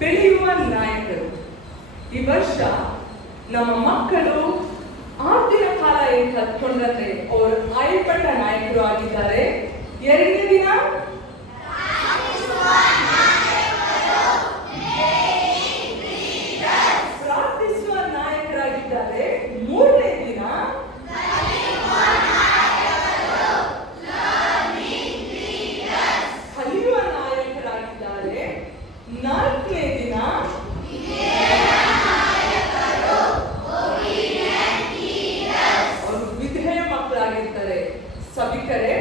ಬೆಳೆಯುವ ನಾಯಕರು. ಈ ವರ್ಷ ನಮ್ಮ ಮಕ್ಕಳು ಆದಿನ ಕಾಲ ಏನು ಕಲ್ತ್ಕೊಂಡ್ರೆ ಅವರು ಆಯ್ಪಟ್ಟ ನಾಯಕರು ಆಗಿದ್ದಾರೆ. ಎರಡನೇ ದಿನ ಪ್ರಾರ್ಥಿಸುವ ನಾಯಕರಾಗಿದ್ದಾರೆ. ಮೂರನೇ ದಿನ ಕಲಿಯುವ ನಾಯಕರಾಗಿದ್ದಾರೆ. ನಾಲ್ಕನೇ ದಿನ ಅವರು ವಿಧೇಯ ಮಕ್ಕಳಾಗಿರ್ತಾರೆ. ಸಭಿಕರೇ,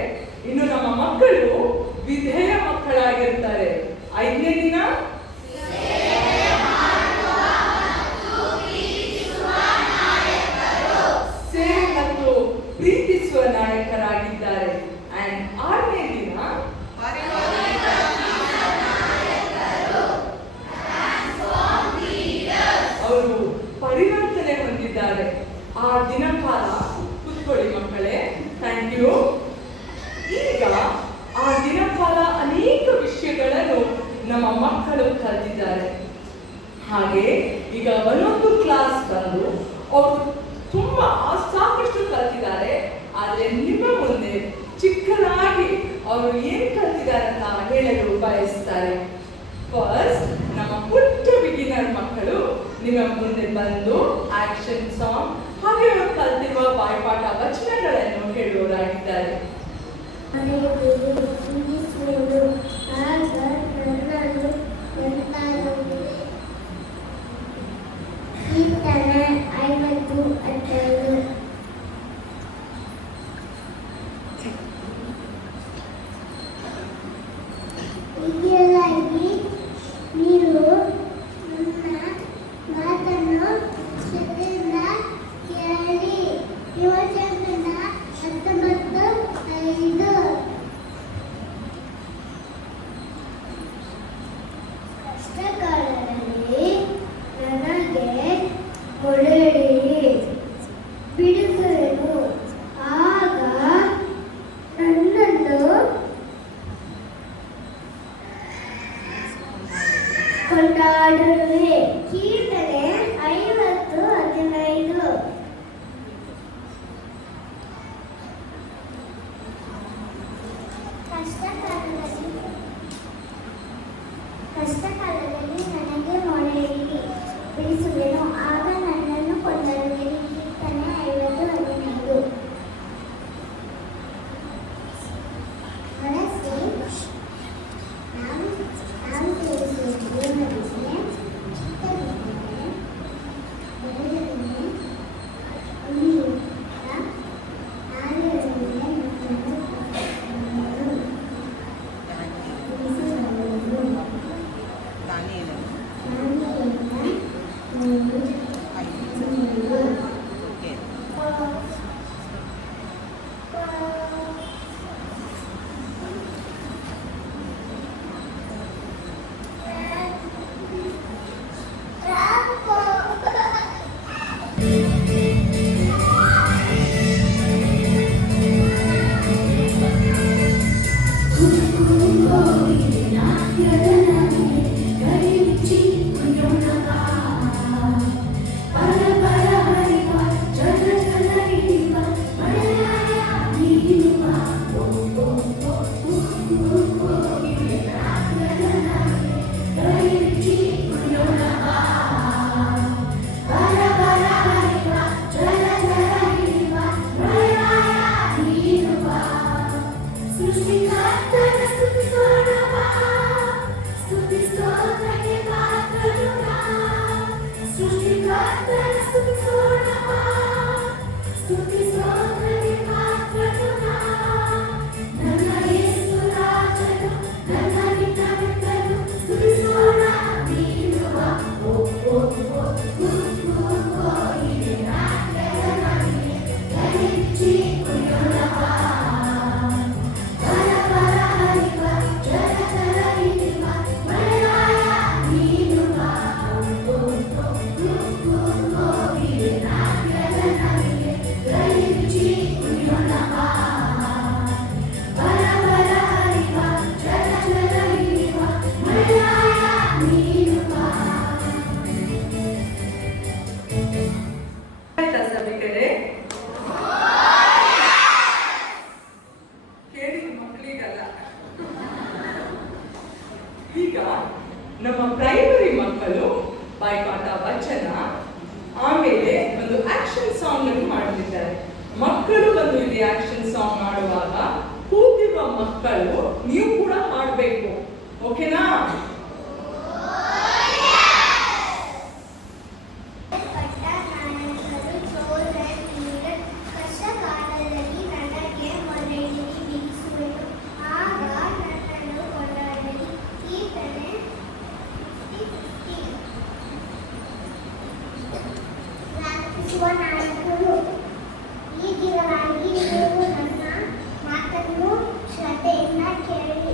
ಇನ್ನು ನಮ್ಮ ಮಕ್ಕಳು ವಿಧೇಯ ಮಕ್ಕಳಾಗಿರ್ತಾರೆ. ಐದನೇ ದಿನ ಸೇವೆ ಮತ್ತು ಪ್ರೀತಿಸುವ ನಾಯಕರಾಗಿದ್ದಾರೆ. ಅಂಡ್ ಆರನೇ ದಿನ ಅವರು ಪರಿವರ್ತನೆ ಹೊಂದಿದ್ದಾರೆ. ಆ ದಿನಕಾಲ ಕೂತ್ಕೊಳ್ಳಿ ಮಕ್ಕಳೇ. Thank you. ಈಗ ಆ ದಿನಕಾಲ ಅನೇಕ ವಿಷಯಗಳನ್ನು ನಮ್ಮ ಮಕ್ಕಳು ಕಲಿತಿದ್ದಾರೆ. ಹಾಗೆ ಈಗ ಒಂದೊಂದು ಕ್ಲಾಸ್ ಬಂದು ಅವರು ತುಂಬಾ ಸಾಕಷ್ಟು ಕಲಿತಿದ್ದಾರೆ. ಆದರೆ ನಿಮ್ಮ ಮುಂದೆ ಚಿಕ್ಕದಾಗಿ ಅವರು ಏನು ಕಲಿತಿದ್ದಾರೆ ಅಂತ ಹೇಳಲು ಬಯಸ್ತಾರೆ. ಫಸ್ಟ್ ನಮ್ಮ ಪುಟ್ಟ ಬಿಗಿನರ್ ಮಕ್ಕಳು ನಿಮ್ಮ ಮುಂದೆ ಬಂದು ಆಕ್ಷನ್ ಸಾಂಗ್ ಹಾಗೆ ಅವರು ಕಲಿತಿರುವ ಬಾಯ್ಪಾಠ ವಚನಗಳನ್ನು ಹೇಳುವವರಾಗಿದ್ದಾರೆ. ಕೀರ್ತನೆ 50:15. ಕಷ್ಟಕಾಲದಲ್ಲಿ ನನಗೆ ಮೊರೆಯಿಡಿರಿ, ಬಿಡಿಸುವೆನು, ಆಗ ನನ್ನನ್ನು ಕೊಂಡರುವಿರಿ. ಕೀರ್ತನೆ 50:15. ಕೇಳಿದ ಮಕ್ಕಳಿಗಲ್ಲ. ಈಗ ನಮ್ಮ ಪ್ರೈಮರಿ ಮಕ್ಕಳು ಬಾಯ್ಪಾಠ ವಚನ ಆಮೇಲೆ ಒಂದು ಆಕ್ಷನ್ ಸಾಂಗ್ ಅನ್ನು ಮಾಡಲಿದ್ದಾರೆ. ಮಕ್ಕಳು ಬಂದು ಇಲ್ಲಿ ಆಕ್ಷನ್ ಸಾಂಗ್ ಮಾಡುವಾಗ ಕೂತಿರುವ ಮಕ್ಕಳು ನೀವು ಕೂಡ ಹಾಡಬೇಕು. ಓಕೆನಾ? ನಾಯಕರು ಈಗಿರಲಾಗಿ ನೀವು ನನ್ನ ಮಾತನ್ನು ಶ್ರದ್ಧೆಯಿಂದ ಕೇಳಿ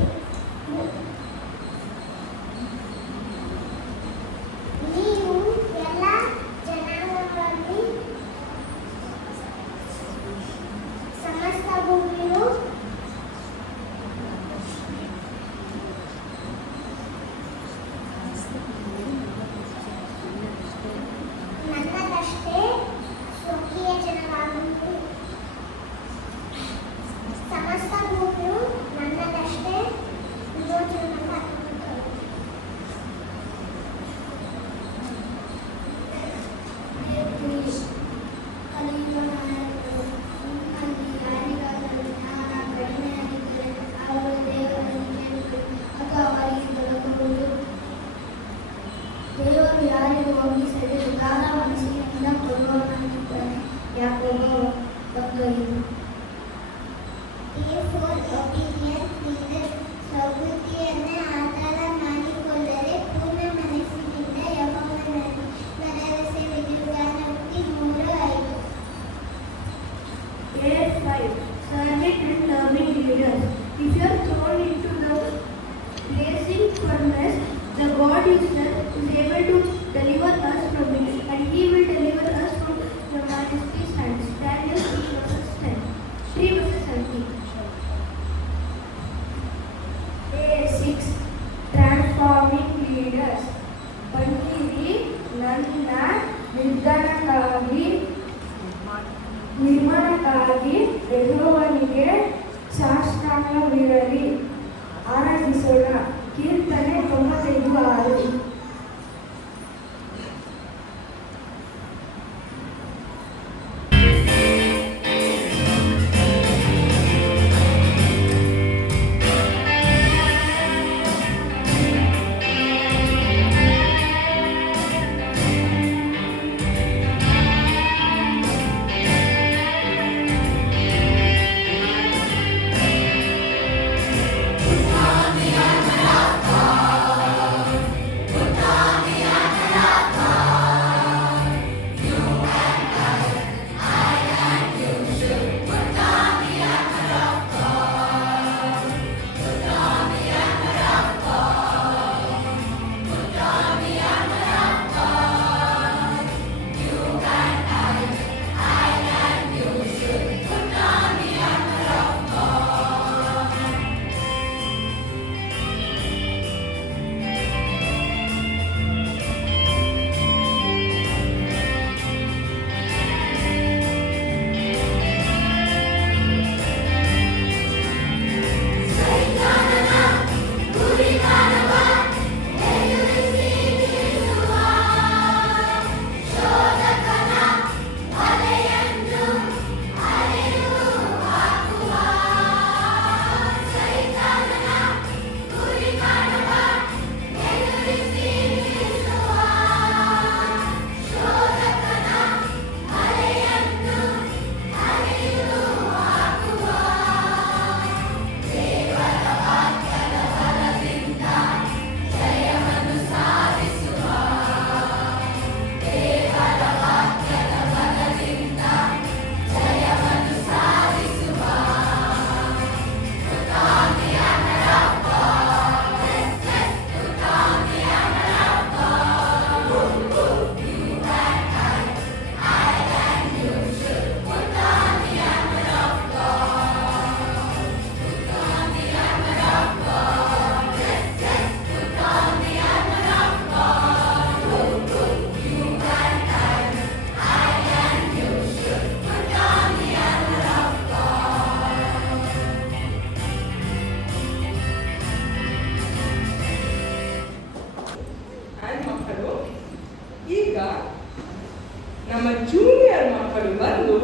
ನಮ್ಮ ಜೂನಿಯರ್ ಮಕ್ಕಳು ಬಂದು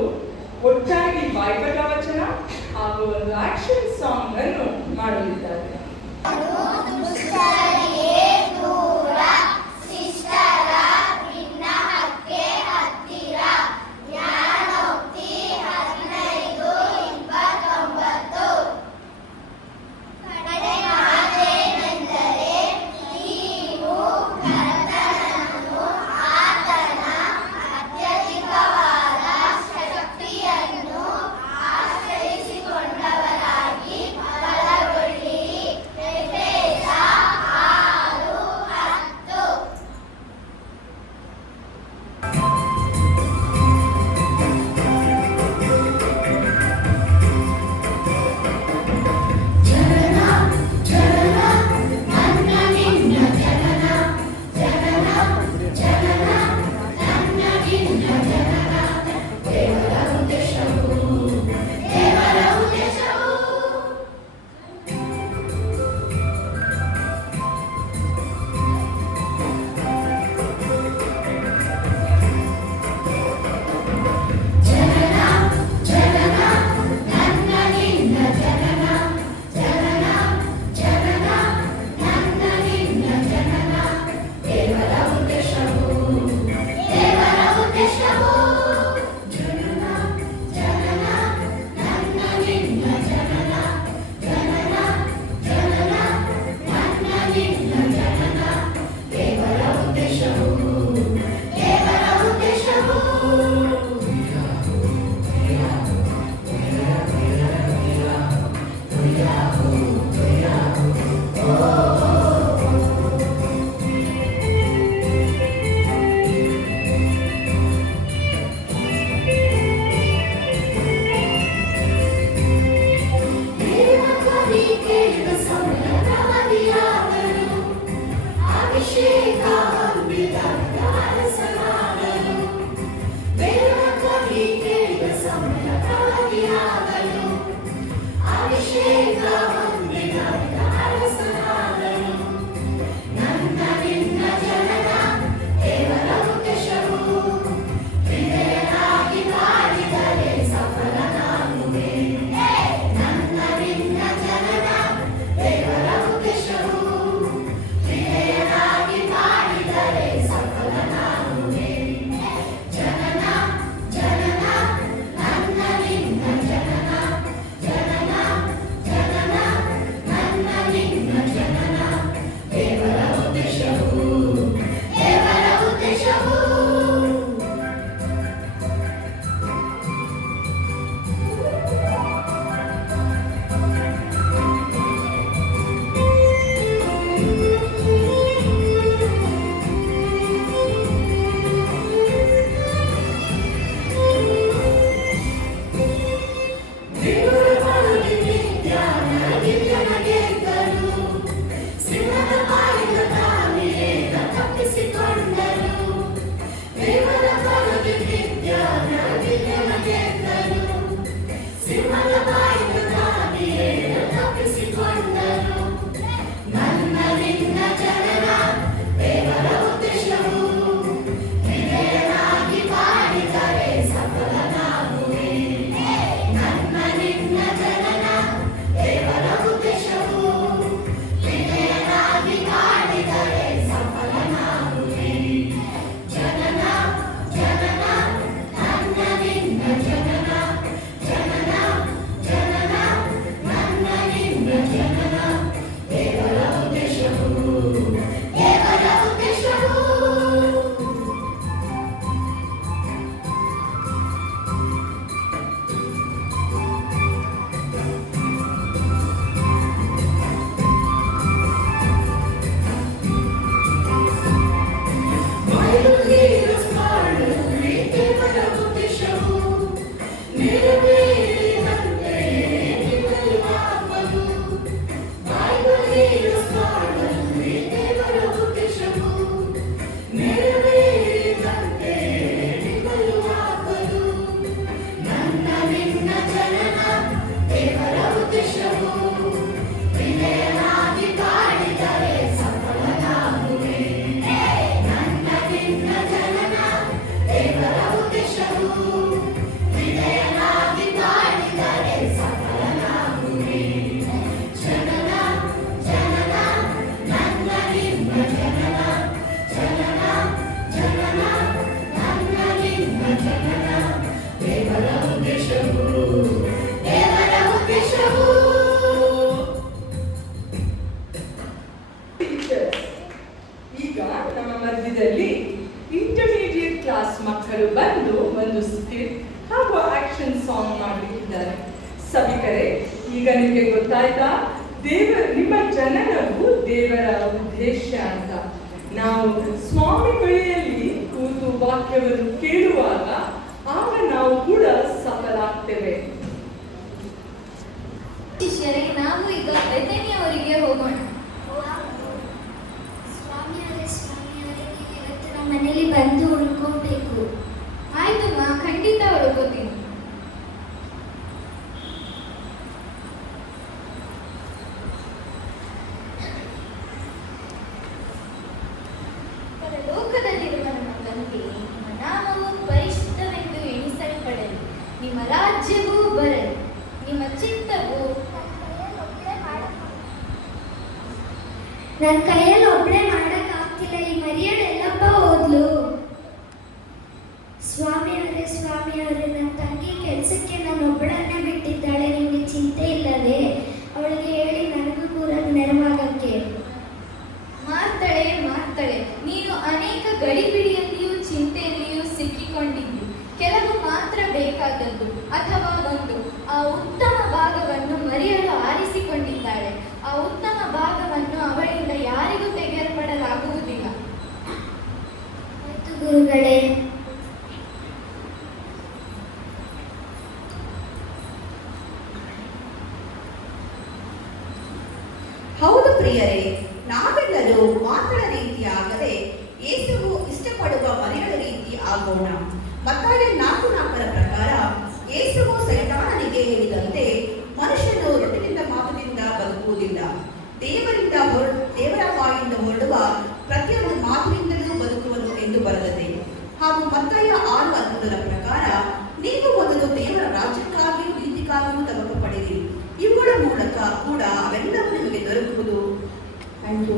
ಒಟ್ಟಾಗಿ ಬಾಯ್ಪಾಠ ವಚನ ಹಾಗೂ ಒಂದು ಆಕ್ಷನ್ ಸಾಂಗ್ ಅನ್ನು ಮಾಡಲಿದ್ದಾರೆ. ದೇವರ ಮಕ್ಕಳು ಬಂದು ಒಂದು ಸ್ಕಿಟ್ ಹಾಗೂ ಆಕ್ಷನ್ ಸಾಂಗ್ ಮಾಡಲಿಕ್ಕಿದ್ದಾರೆ. ಸಭಿಕರೇ, ಈಗ ನಿಮಗೆ ಗೊತ್ತಾಯ್ತಾ ನಿಮ್ಮ ಜನನವು ದೇವರ ಉದ್ದೇಶ ಅಂತ. ನಾವು ಸ್ವಾಮಿ ಬಳಿಯಲ್ಲಿ ಕೂತು ವಾಕ್ಯವನ್ನು ಕೇಳುವಾಗ ಆಗ ನಾವು ಕೂಡ ಸಫಲಾಗ್ತೇವೆ. ಶಿಷ್ಯರೇ, ನಾವು ಈಗ ಬೆಥಾನಿಯವರಿಗೆ ಹೋಗೋಣ. ಸ್ವಾಮಿಯವರೇ, ನೀವು ಇವತ್ತು ನಮ್ಮ ಮನೇಲಿ ಬಂದು ಉಳ್ಕೋಬೇಕು. ಆಯ್ತು ಮಾ, ಖಂಡಿತ ಉಳ್ಕೋತೀನಿ. ಲೋಕದಲ್ಲಿರುವ ನಮ್ಮ ತಂದೆ, ನಿಮ್ಮ ನಾಮವು ಪರಿಶುದ್ಧವೆಂದು ಎಣಿಸಲ್ಪಡಲಿ, ನಿಮ್ಮ ರಾಜ್ಯವೂ ಬರಲಿ, ನಿಮ್ಮ ಚಿತ್ತವು ನನ್ನ ಕೈಯಲ್ಲಿ ಒಬ್ಬಳೇ ಮಾಡೋಕ್ಕಾಗ್ತಿಲ್ಲ. ಈ ಮರಿಯಳು ಎಲ್ಲಪ್ಪ ಹೋದ್ಲು? ಸ್ವಾಮಿಯವರೇ, ನನ್ನ ತಂಗಿ ಕೆಲಸಕ್ಕೆ ನಾನು ಒಬ್ಬಳನ್ನೇ ಬಿಟ್ಟಿದ್ದಾಳೆ. ನಿಮಗೆ ಚಿಂತೆ ಇಲ್ಲದೆ ಅವಳಿಗೆ ಹೇಳಿ ನನಗೂ ಕೂಡ ನೆರವಾಗಕ್ಕೆ. ಮಾಡ್ತಾಳೆ. ನೀನು ಅನೇಕ ಗಡಿಬಿಡಿಯಲ್ಲಿಯೂ ಚಿಂತೆಯಲ್ಲಿಯೂ ಸಿಕ್ಕಿಕೊಂಡಿದ್ದಿ. ಕೆಲವು ಮಾತ್ರ ಬೇಕಾದದ್ದು ಅಥವಾ ಒಂದು ಆ ಉತ್ತಮ ಭಾಗವನ್ನು ಮರಿಯಳು ಆರಿಸಿಕೊಂಡಿದ್ದಾಳೆ. ಆ ಉತ್ತಮ ಭಾಗವನ್ನು ಅವಳಿಂದ ಯಾರಿಗೂ ತೆಗೆಯಲ್ಪಡಲಾಗುವುದಿಲ್ಲ. ಆಯ್ತು ಗುರುಗಳೇ. ಹೌದು ಪ್ರಿಯರೇ, ನಾವೆಲ್ಲರೂ ಮಾತಳ ರೀತಿಯಾಗದೆ ಯೇಸುವು ಇಷ್ಟಪಡುವ ಮರಿಗಳ ರೀತಿ ಆಗೋಣ. ಮತ್ತಾಯ 4:4 ಪ್ರಕಾರ ಯೇಸುವು ಸೈತಾನನಿಗೆ ಹೇಳಿದಂತೆ, ಮನುಷ್ಯನು ರೊಟ್ಟಿನಿಂದ ಮಾತಿನಿಂದ ಬದುಕುವುದಿಲ್ಲ, ದೇವರ ಬಾಯಿಂದ ಹೊರಡುವ ಪ್ರತಿಯೊಂದು ಮಾತಿನಿಂದಲೂ ಬದುಕುವನು ಎಂದು ಬರೆದಿದೆ. ಹಾಗೂ ಮತ್ತಾಯ 6:13 ಪ್ರಕಾರ, ನೀವು ಮೊದಲು ದೇವರ ರಾಜ್ಯಕ್ಕಾಗಿಯೂ ನೀತಿಗಾಗಿಯೂ ತಲುಪ ಪಡೆಯಿರಿ, ಇವುಗಳ ಮೂಲಕ ಕೂಡ ಅವೆಲ್ಲವೂ ನಿಮಗೆ ದೊರಕುವುದು. Thank you.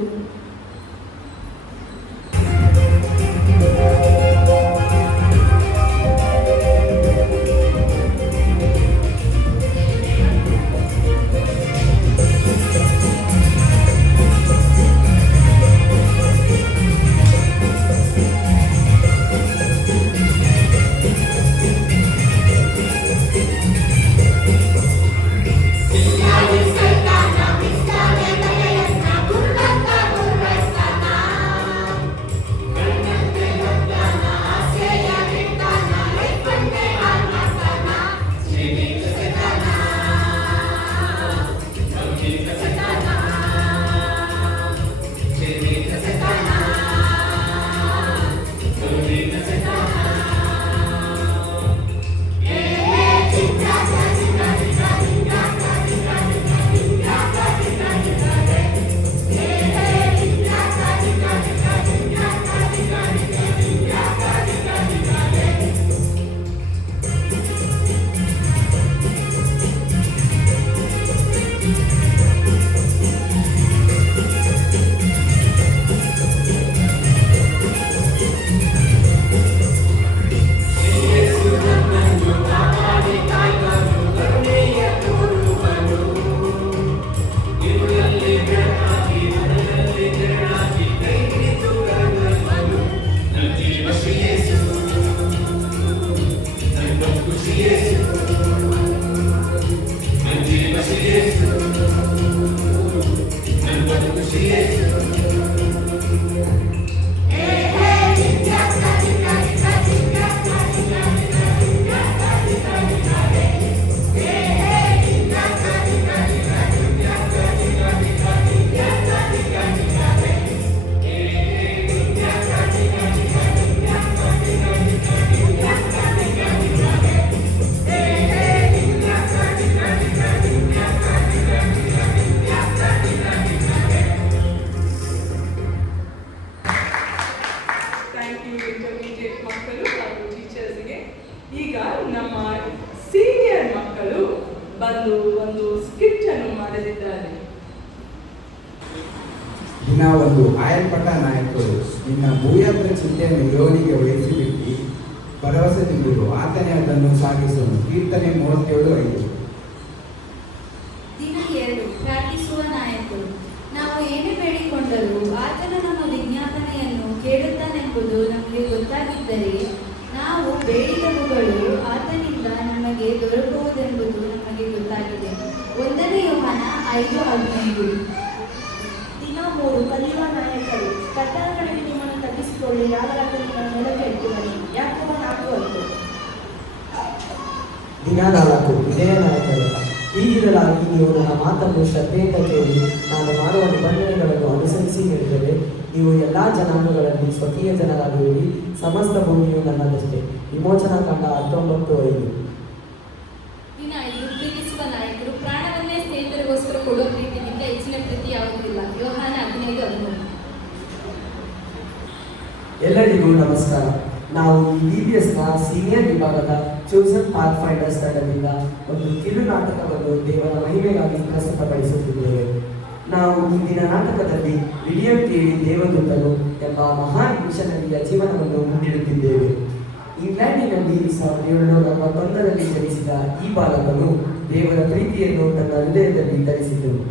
ಬಂದು ಒಂದು ಸ್ಕಿಟ್ ಅನ್ನು ಮಾಡಲಿದ್ದಾರೆ. ದಿನ ಒಂದು ಆಯಲ್ಪಟ್ಟ ನಾಯಕರು ನಿನ್ನ ಭೂಯಾತ್ರೆ ಚಿಂತೆಯನ್ನು ಯೋನಿಗೆ ವಹಿಸಿಬಿಟ್ಟು ಭರವಸೆ ತುಂಬಿರು, ಆತನೇ ಅದನ್ನು ಸಾಗಿಸುವನು. ಕೀರ್ತನೆ 37:5. ದಿನ 2 ಪ್ರಾರ್ಥಿಸುವ ನಾಯಕರು. ನಾವು ಏನೇ ಬೇಡಿಕೊಂಡರೂ ಆತನು ನಮ್ಮ ವಿಜ್ಞಾಪನೆಯನ್ನು ಕೇಳುತ್ತಾನೆಂಬುದು ನಮಗೆ ಗೊತ್ತಾಗಿದ್ದರೆ ನಾವು ಬೇಡಿದವುಗಳು ಆತನಿಂದ ನಮಗೆ ದೊರಕುವುದೆಂಬುದು ನಮಗೆ ಗೊತ್ತಾಗಿದೆ. 1 ಯೋಹಾನ 5:15. ದಿನ 3 ಕಲಿಯುವ ನಾಯಕರು ಕಟ್ಟಡಗಳಿಗೆ ನಿಮ್ಮನ್ನು ತಗ್ಗಿಸಿಕೊಳ್ಳಿ, ಯಾವಾಗ ನಿಮ್ಮನ್ನು ನೆಲಕ್ಕೆ ಇಟ್ಟಿರಲಿ. ಯಾಕೋಬ 4:10. ದಿನ 4 ವಿನಯ ನಾಯಕರು. ಹೀಗಿರಲಾಗಿ ನೀವು ನನ್ನ ಮಾತನ್ನು ಶ್ರದ್ಧೆಯಿಂದ ಕೇಳಿ ನಾನು ಮಾಡುವ ನಿಬಂಧನೆಗಳನ್ನು ಅನುಸರಿಸಿ ಹೇಳಿದರೆ ನೀವು ಎಲ್ಲ ಜನಾಂಗಗಳಲ್ಲಿ ಸ್ವಕೀಯ ಜನರಾಗುವಿರಿ. ಸಮಸ್ತ ಭೂಮಿಯು ನನ್ನದಷ್ಟೇ. ವಿಮೋಚನಾ ಕಾಂಡ 19:5. ದಿನ 5 ಪ್ರೀತಿಸುವ ನಾಯಕರು ಪ್ರಾಣವನ್ನೇ ಸ್ನೇಹಿತರಿಗೋಸ್ಕರ ಕೊಡುವ ಪ್ರೀತಿಗಿಂತ ಹೆಚ್ಚಿನ ಪ್ರೀತಿ ಯಾವುದೂ ಇಲ್ಲ. ಯೋಹಾನ 15:13. ಎಲ್ಲರಿಗೂ ನಮಸ್ಕಾರ. ನಾವು ಈ BBSನ ಸೀನಿಯರ್ ವಿಭಾಗದ ಚೂಸನ್ ಪಾತ್ ಫೈಂಡರ್ಸ್ ತಂಡದಿಂದ ಒಂದು ಕಿರು ನಾಟಕವನ್ನು ದೇವರ ಮಹಿಮೆಗಾಗಿ ಪ್ರಸ್ತುತಪಡಿಸುತ್ತಿದ್ದೇವೆ. ನಾವು ಇಂದಿನ ನಾಟಕದಲ್ಲಿ ವಿಲಿಯಂ ಕೇರಿ ದೇವದೂತನು ಎಂಬ ಮಹಾನ್ ಮಿಷನರಿಯ ಜೀವನವನ್ನು ಮುಂದಿಡುತ್ತಿದ್ದೇವೆ. ಇಂಗ್ಲೆಂಡಿನಲ್ಲಿ 1741ರಲ್ಲಿ ಜನಿಸಿದ ಈ ಬಾಲಕನು ದೇವರ ಪ್ರೀತಿಯನ್ನು ತನ್ನ ಹೃದಯದಲ್ಲಿ ಧರಿಸಿದನು.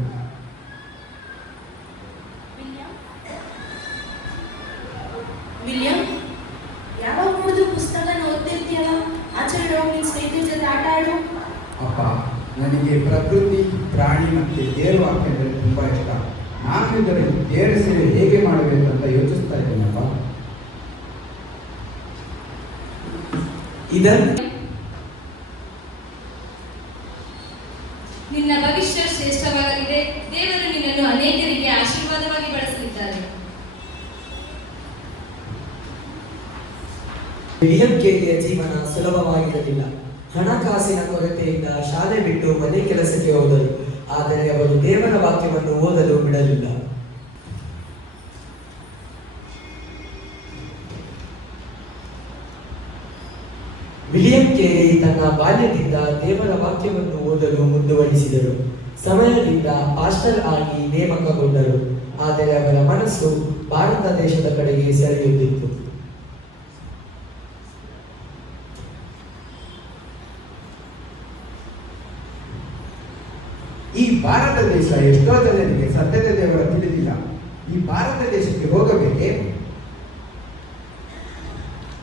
ವಿಲಿಯಂ, ಯಾವಾಗ ನೋಡಿದ್ರು ಪುಸ್ತಕನ ಓದ್ತಿರ್ತೀಯಲ್ಲ, ಆಚೆ ಹೋಗಿ ನಿನ್ನ ಸ್ನೇಹಿತರ ಜೊತೆ ಆಟ ಆಡು. ಅಪ್ಪ, ನನಗೆ ಪ್ರಕೃತಿ, ಪ್ರಾಣಿ ಮತ್ತು ದೇವರ ವಾಕ್ಯಗಳು ತುಂಬ ಇಷ್ಟ. ನಾನು ಇದರಲ್ಲಿ ದೇವರ ಸೇವೆ ಹೇಗೆ ಮಾಡಬೇಕು ಅಂತ ಯೋಚಿಸ್ತಾ ಇದ್ದೇನಪ್ಪ. ಇದನ್ನು ನಿನ್ನ ಭವಿಷ್ಯ ಶ್ರೇಷ್ಠವಾಗಲಿದೆ. ದೇವರು ನಿನ್ನನ್ನು ಅನೇಕರಿಗೆ ಆಶೀರ್ವಾದವಾಗಿ ಬಳಸಲಿದ್ದಾರೆ. ವಿಲಿಯಂ ಕೇರಿಯ ಜೀವನ ಸುಲಭವಾಗಿರಲಿಲ್ಲ. ಹಣಕಾಸಿನ ಕೊರತೆಯಿಂದ ಶಾಲೆ ಬಿಟ್ಟು ಮನೆ ಕೆಲಸಕ್ಕೆ ಹೋದರು. ಆದರೆ ಅವರು ದೇವರ ವಾಕ್ಯವನ್ನು ಓದಲು ಬಿಡಲಿಲ್ಲ. ವಿಲಿಯಂ ಕೇರಿ ತನ್ನ ಬಾಲ್ಯದಿಂದ ದೇವರ ವಾಕ್ಯವನ್ನು ಓದಲು ಮುಂದುವರಿಸಿದರು. ಸಮಯದಿಂದ ಪಾಸ್ಟರ್ ಆಗಿ ನೇಮಕಗೊಂಡರು. ಆದರೆ ಅವರ ಮನಸ್ಸು ಭಾರತ ದೇಶದ ಕಡೆಗೆ ಸೆಳೆಯುತ್ತಿತ್ತು. ಈ ಭಾರತ ದೇಶ ಎಷ್ಟೋ ಜನರಿಗೆ ಸತ್ಯದ ದೇವರ ತಿಳಿದಿಲ್ಲ. ಈ ಭಾರತ ದೇಶಕ್ಕೆ ಹೋಗಬೇಕೇ?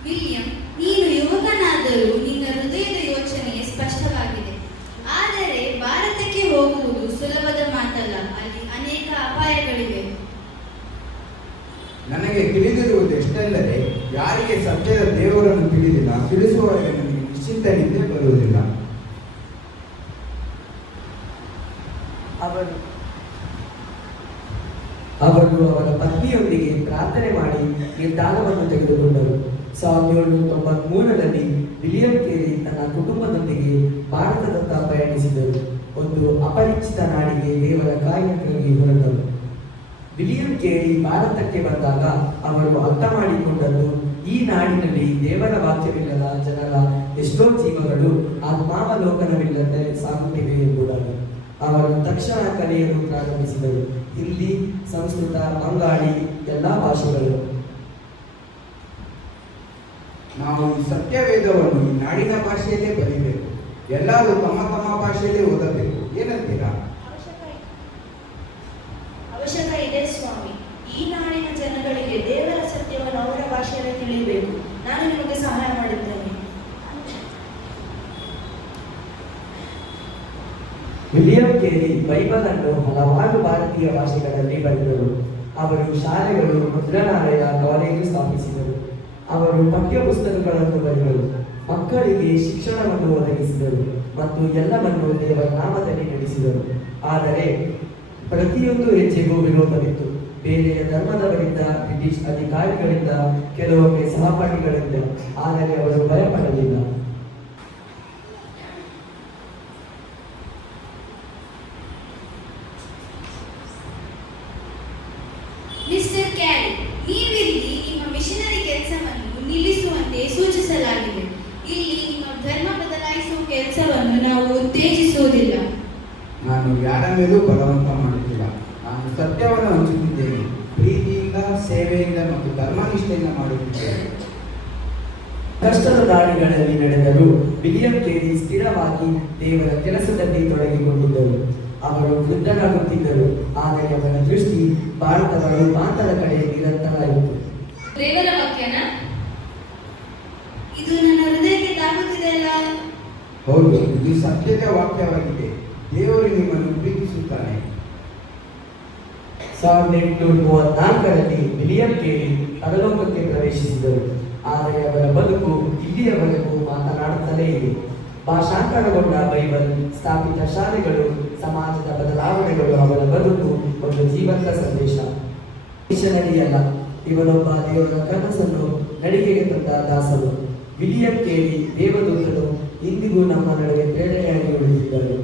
ವಿಲಿಯಂ, ನೀನು ಯುವಕನಾದರೂ ನಿನ್ನ ಹೃದಯದ ಯೋಚನೆ ಸ್ಪಷ್ಟವಾಗಿದೆ. ಆದರೆ ಭಾರತಕ್ಕೆ ಹೋಗುವುದು ಸುಲಭದ ಮಾತಲ್ಲ. ಅಲ್ಲಿ ಅನೇಕ ಅಪಾಯಗಳಿವೆ. ನನಗೆ ತಿಳಿದಿರುವುದು ಎಷ್ಟೆಂದರೆ, ಯಾರಿಗೆ ಸತ್ಯದ ದೇವರನ್ನು ತಿಳಿದಿಲ್ಲ, ತಿಳಿಸುವವರೆಗೆ ನನಗೆ ನಿಶ್ಚಿಂತ ನಿದ್ದೆ ಬರುವುದಿಲ್ಲ. ಅವರು ಅವರ ಪತ್ನಿಯೊಂದಿಗೆ ಪ್ರಾರ್ಥನೆ ಮಾಡಿ ನಿರ್ಧಾರವನ್ನು ತೆಗೆದುಕೊಂಡರು. 1793ರಲ್ಲಿ ವಿಲಿಯಂ ಕೇರಿ ತನ್ನ ಕುಟುಂಬದೊಂದಿಗೆ ಭಾರತದತ್ತ ಪಯಣಿಸಿದರು. ಒಂದು ಅಪರಿಚಿತ ನಾಡಿಗೆ ದೇವರ ಕಾರ್ಯಕ್ಕಾಗಿ ಹೊರಟರು. ವಿಲಿಯಂ ಕೇರಿ ಭಾರತಕ್ಕೆ ಬಂದಾಗ ಅವರು ಅರ್ಥ ಮಾಡಿಕೊಂಡದ್ದು, ಈ ನಾಡಿನಲ್ಲಿ ದೇವರ ವಾಕ್ಯವಿಲ್ಲದ ಜನರ ಎಷ್ಟೋ ಜೀವಗಳು ಆತ್ಮಾವಲೋಕನವಿಲ್ಲದೆ ಸಾಗುತ್ತಿವೆ ಎಂಬುದಾಗಿ. ಅವರು ತಕ್ಷಣ ಕಲಿಯಲು ಪ್ರಾರಂಭಿಸಿದರು. ಹಿಂದಿ, ಸಂಸ್ಕೃತ, ಬಂಗಾಳಿ ಎಲ್ಲ ಭಾಷೆಗಳು. ನಾವು ಈ ಸತ್ಯವೇದವನ್ನು ಈ ನಾಡಿನ ಭಾಷೆಯಲ್ಲೇ ಬರೀಬೇಕು. ಎಲ್ಲರೂ ತಮ್ಮ ತಮ್ಮ ಭಾಷೆಯಲ್ಲೇ ಓದಬೇಕು. ಏನಂತೀರಾ? ಅವಶ್ಯಕ ಇದೆ ಸ್ವಾಮಿ. ಈ ನಾಡಿನ ಜನಗಳಿಗೆ ದೇವರ ಸತ್ಯವನ್ನು ಅವರ ಭಾಷೆಯಲ್ಲಿ ತಿಳಿಯಬೇಕು. ನಾನು ನಿಮಗೆ ಸಹಾಯ ಮಾಡುತ್ತೇನೆ. ವಿಲಿಯಂ ಕೇರಿ ಬೈಬಲ್ ಅನ್ನು ಹಲವಾರು ಭಾರತೀಯ ಭಾಷೆಗಳಲ್ಲಿ ಬರೆದರು. ಅವರು ಶಾಲೆಗಳು, ಮುದ್ರಣಾಲಯ, ಕಾಲೇಜು ಸ್ಥಾಪಿಸಿದರು. ಅವರು ಪಠ್ಯ ಪುಸ್ತಕಗಳನ್ನು ಬರೆದರು. ಮಕ್ಕಳಿಗೆ ಶಿಕ್ಷಣವನ್ನು ಒದಗಿಸಿದರು ಮತ್ತು ಎಲ್ಲವನ್ನು ದೇವರ ನಾಮದಲ್ಲಿ ನಡೆಸಿದರು. ಆದರೆ ಪ್ರತಿಯೊಂದು ಹೆಜ್ಜೆಗೂ ವಿರೋಧವಿತ್ತು. ಬೇರೆಯ ಧರ್ಮದವರಿಂದ, ಬ್ರಿಟಿಷ್ ಅಧಿಕಾರಿಗಳಿಂದ, ಕೆಲವೊಮ್ಮೆ ಸಹಪಾಠಿಗಳಿಂದ. ಆದರೆ ಅವರು ಭಯಪಡಲಿಲ್ಲ. ಮಿಸ್ಟರ್ ಕ್ಯಾರಿ, ನೀವಿಲ್ಲಿ ನಿಮ್ಮ ಮಿಷನರಿ ಕೆಲಸವನ್ನು ನಿಲ್ಲಿಸುವಂತೆ ಸೂಚಿಸಲಾಗಿದೆ. ಇಲ್ಲಿ ನಿಮ್ಮ ಧರ್ಮ ಬದಲಾಯಿಸುವ ಕೆಲಸವನ್ನು ನಾವು ಉತ್ತೇಜಿಸುವುದಿಲ್ಲ. ನಾನು ಯಾರ ಮೇಲೂ ಬಲವಂತ ಮಾಡುತ್ತಿಲ್ಲ. ನಾನು ಸತ್ಯವನ್ನು ಹಂಚುತ್ತಿದ್ದೇನೆ. ಪ್ರೀತಿಯಿಂದ, ಸೇವೆಯಿಂದ ಮತ್ತು ಧರ್ಮನಿಷ್ಠೆಯಿಂದ ಮಾಡುತ್ತಿದ್ದೇನೆ. ಕಷ್ಟದ ದಾಳಿಗಳಲ್ಲಿ ನಡೆದರೂ ವಿಲಿಯಂ ಕೇರಿ ಸ್ಥಿರವಾಗಿ ದೇವರ ಕೆಲಸದಲ್ಲಿ ತೊಡಗಿಕೊಂಡಿದ್ದರು. ಅವರು ವೃದ್ಧರಾಗುತ್ತಿದ್ದರು. ಆದರೆ ಅವರ ದೃಷ್ಟಿ ಭಾರತದ ರೂಪಾಂತರ ಕಡೆ ನಿರಂತರ ಇತ್ತು. ದೇವರ ವಾಕ್ಯನ ಇದು ನನ್ನ ಹೃದಯ ಅಲ್ಲ? ಹೌದು, ಇದು ಸತ್ಯದ ವಾಕ್ಯವಾಗಿದೆ. ದೇವರು ನಿಮ್ಮನ್ನು ಪ್ರೀತಿಸುತ್ತಾನೆ. 1834ರಲ್ಲಿ ವಿಲಿಯಂ ಕೇರಿ ಪರಲೋಕಕ್ಕೆ ಪ್ರವೇಶಿಸಿದರು. ಆದರೆ ಅವರ ಬದುಕು ಇಲ್ಲಿಯವರೆಗೂ ಮಾತನಾಡುತ್ತಲೇ ಇದೆ. ಭಾಷಾಂತರಗೊಂಡ ಬೈಬಲ್, ಸ್ಥಾಪಿತ ಶಾಲೆಗಳು, ಸಮಾಜದ ಬದಲಾವಣೆಗಳು ಅವರ ಬದುಕು ಒಂದು ಜೀವಂತ ಸಂದೇಶ. ಮಿಷನರಿಯಲ್ಲ, ಇವನೊಬ್ಬ ದೇವರ ಕನಸನ್ನು ನಡಿಗೆಗೆ ತಂದ ದಾಸನು. ವಿಲಿಯಂ ಕೇರಿ ದೇವದೂತನು ಇಂದಿಗೂ ನಮ್ಮ ನಡುವೆ ಪ್ರೇರಣೆಯಾಗಿ ಉಳಿದಿದ್ದರು.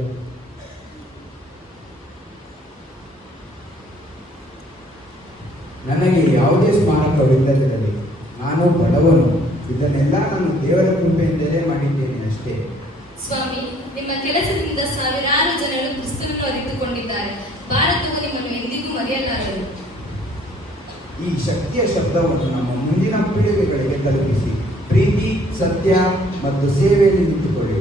ನನಗೆ ಯಾವುದೇ ಸ್ಮಾರಕವಿಲ್ಲದಿರಲಿ, ನಾನು ಬಡವನು. ಇದನ್ನೆಲ್ಲ ನಾನು ದೇವರ ಕೃಪೆಯಿಂದಲೇ ಮಾಡಿದ್ದೇನೆ ಅಷ್ಟೇ. ಸ್ವಾಮಿ, ನಿಮ್ಮ ಕೆಲಸದಿಂದ ಸಾವಿರಾರು ಜನರು ಕ್ರಿಸ್ತನನ್ನು ಅರಿತುಕೊಂಡಿದ್ದಾರೆ. ಭಾರತವು ನಿಮ್ಮನ್ನು ಎಂದಿಗೂ ಮರೆಯಲಾರದು. ಈ ಶಕ್ತಿಯ ಶಬ್ದವನ್ನು ನಮ್ಮ ಮುಂದಿನ ಪೀಳಿಗೆಗಳಿಗೆ ತಲುಪಿಸಿ. ಪ್ರೀತಿ, ಸತ್ಯ ಮತ್ತು ಸೇವೆಯಲ್ಲಿ ನಿಂತುಕೊಳ್ಳಿ.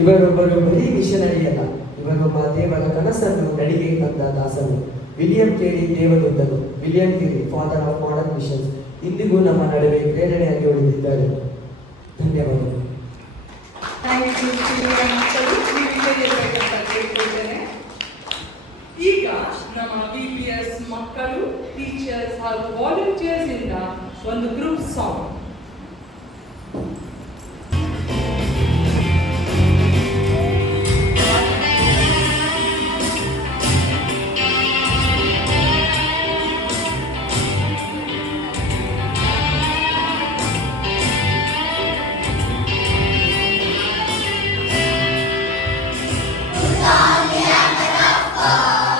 ಇವರೊಬ್ಬರು ಬರೀ ಮಿಷನರಿಯಲ್ಲ, ಇವರೊಬ್ಬ ದೇವರ ಕನಸನ್ನು ನಡಿಗೆಗೆ ತಂದ ದಾಸನು. ವಿಲಿಯಂ ಕೇರಿ ದೇವದೂತನು. ವಿಲಿಯಂ ಕೇರಿ, ಫಾದರ್ ಆಫ್ ಮಾಡರ್ನ್ ಮಿಷನ್ಸ್, ಇಂದಿಗೂ ನಮ್ಮ ನಡುವೆ ಪ್ರೇರಣೆಯಾಗಿ ಉಳಿದಿದ್ದಾರೆ. ಧನ್ಯವಾದಗಳು. ಈಗ ನಮ್ಮ BPS ಮಕ್ಕಳು, ಟೀಚರ್ಸ್ ಹಾಗೂ ವಾಲಂಟಿಯರ್ಸ್ ಇಂದ ಒಂದು ಗ್ರೂಪ್ ಸಾಂಗ್. Yeah.